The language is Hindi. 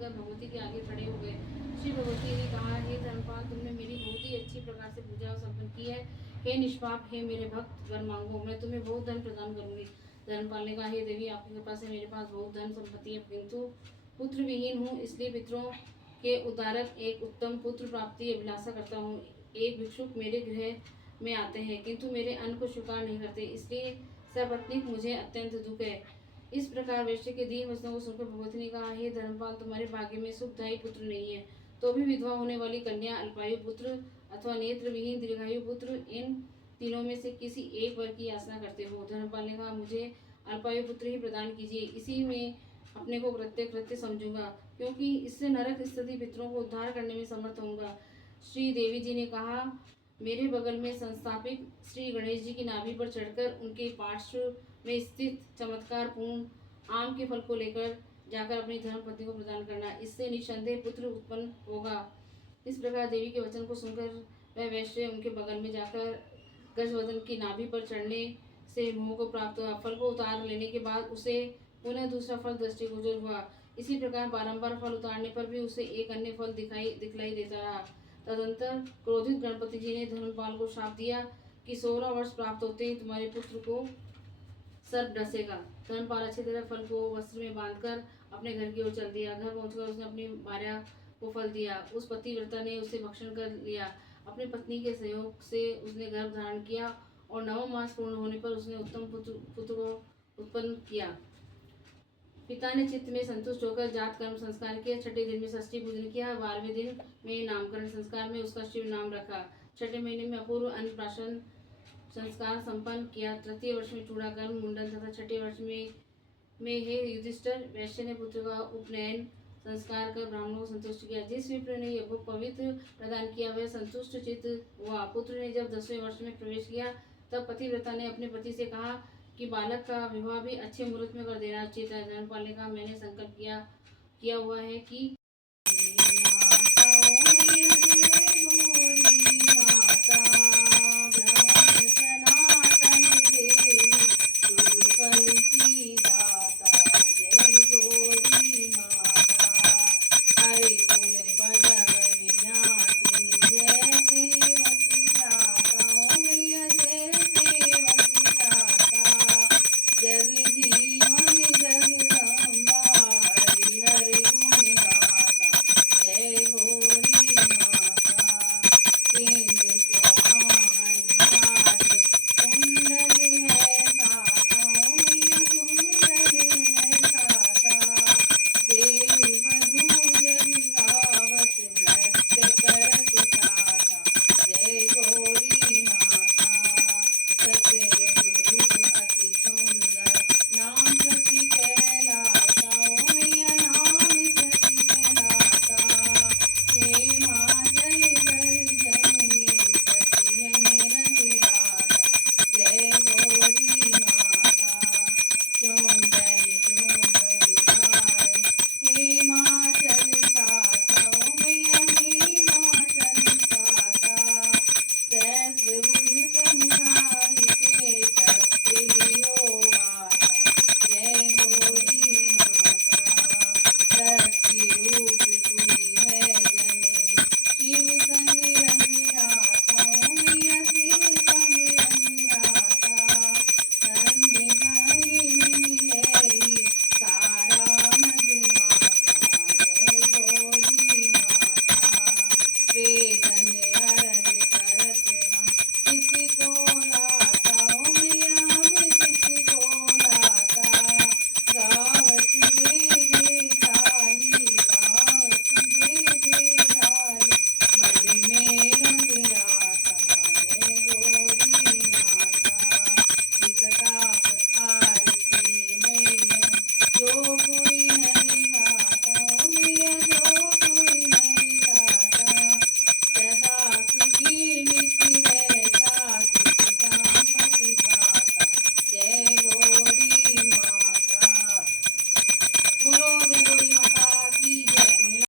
सुनकर भगवती के आगे खड़े हो गए। श्री भगवती ने कहा, हे धर्मपाल, तुमने मेरी बहुत ही अच्छी प्रकार से पूजा संपन्न की है। हे निष्पाप, हे मेरे भक्त, वर मांगो, मैं तुम्हें बहुत धन प्रदान करूंगी। धर्मपाल ने कहा, हे देवी, आपकी कृपा से मेरे पास बहुत धन संपत्ति है, किंतु पुत्र विहीन हूँ, इसलिए पितरों के उद्धारक एक उत्तम पुत्र प्राप्ति अभिलाषा करता हूँ। एक भिक्षुक मेरे गृह में आते हैं, किंतु मेरे अन्न को स्वीकार नहीं करते, इसलिए सपत्नीक मुझे अत्यंत दुख है। इस प्रकार वैश्य के दीन वचनों को सुनकर भगवती ने कहा, हे धर्मपाल, तुम्हारे भाग्य में सुखदायी पुत्र नहीं है, तो भी विधवा होने वाली कन्या, अल्पायु पुत्र अथवा नेत्र विहीन दीर्घायु पुत्र, इन तीनों में से किसी एक वर की याचना करते हो। धर्मपाल ने कहा, मुझे अल्पायु पुत्र ही प्रदान कीजिए, इसी में अपने को कृत्य समझूंगा, क्योंकि इससे नरक स्थिति पितरों को उद्धार करने में समर्थ होऊंगा। श्री देवी जी ने कहा, मेरे बगल में संस्थापित श्री गणेश जी की नाभि पर चढ़कर उनके पार्श्व में स्थित चमत्कार पूर्ण आम के फल को लेकर जाकर अपनी धर्मपत्नी को प्रदान करना, इससे निसंदेह पुत्र उत्पन्न होगा। इस प्रकार देवी के वचन को सुनकर वह वैश्य उनके बगल में जाकर गजवदन की नाभि पर चढ़ने से मोह को प्राप्त हुआ। फल को उतार लेने के बाद उसे पुनः दूसरा फल दृष्टिगोचर हुआ। इसी प्रकार बारंबार फल उतारने पर भी उसे एक अन्य फल दिखलाई देता रहा। तदंतर क्रोधित गणपति जी ने धर्मपाल को श्राप दिया कि 16 वर्ष प्राप्त होते ही तुम्हारे पुत्र को सर्प डसेगा। धर्मपाल अच्छी तरह फल को वस्त्र में बांधकर अपने घर की ओर चल दिया। घर पहुंचकर उसने अपनी भार्या को फल दिया। उस पतिव्रता ने उसे भक्षण कर लिया। अपनी पत्नी के सहयोग से उसने गर्भ धारण किया और 9 मास पूर्ण होने पर उसने उत्तम पुत्र को उत्पन्न किया। पिता ने चित्त में संतुष्ट होकर जात कर्म संस्कार किया। छठे दिन में षष्ठी पूजन किया। 12वें दिन में नामकरण संस्कार में उसका शिव नाम रखा। छठे महीने में अपूर्व अन्नप्राशन संस्कार संपन्न किया। तृतीय वर्ष में चूड़ाकर्म, मुंडन तथा छठे वर्ष में हे युधिष्ठिर, वैश्य ने पुत्र का उपनयन संस्कार कर ब्राह्मणों को संतुष्ट किया। जिस विप्र ने यह पवित्र प्रदान किया वह संतुष्ट चित्त हुआ। पुत्र ने जब 10वें वर्ष में प्रवेश किया तब पतिव्रता ने अपने पति से कहा कि बालक का विवाह भी अच्छे मुहूर्त में कर देना उचित है। धर्मपाल ने कहा, मैंने संकल्प किया हुआ है कि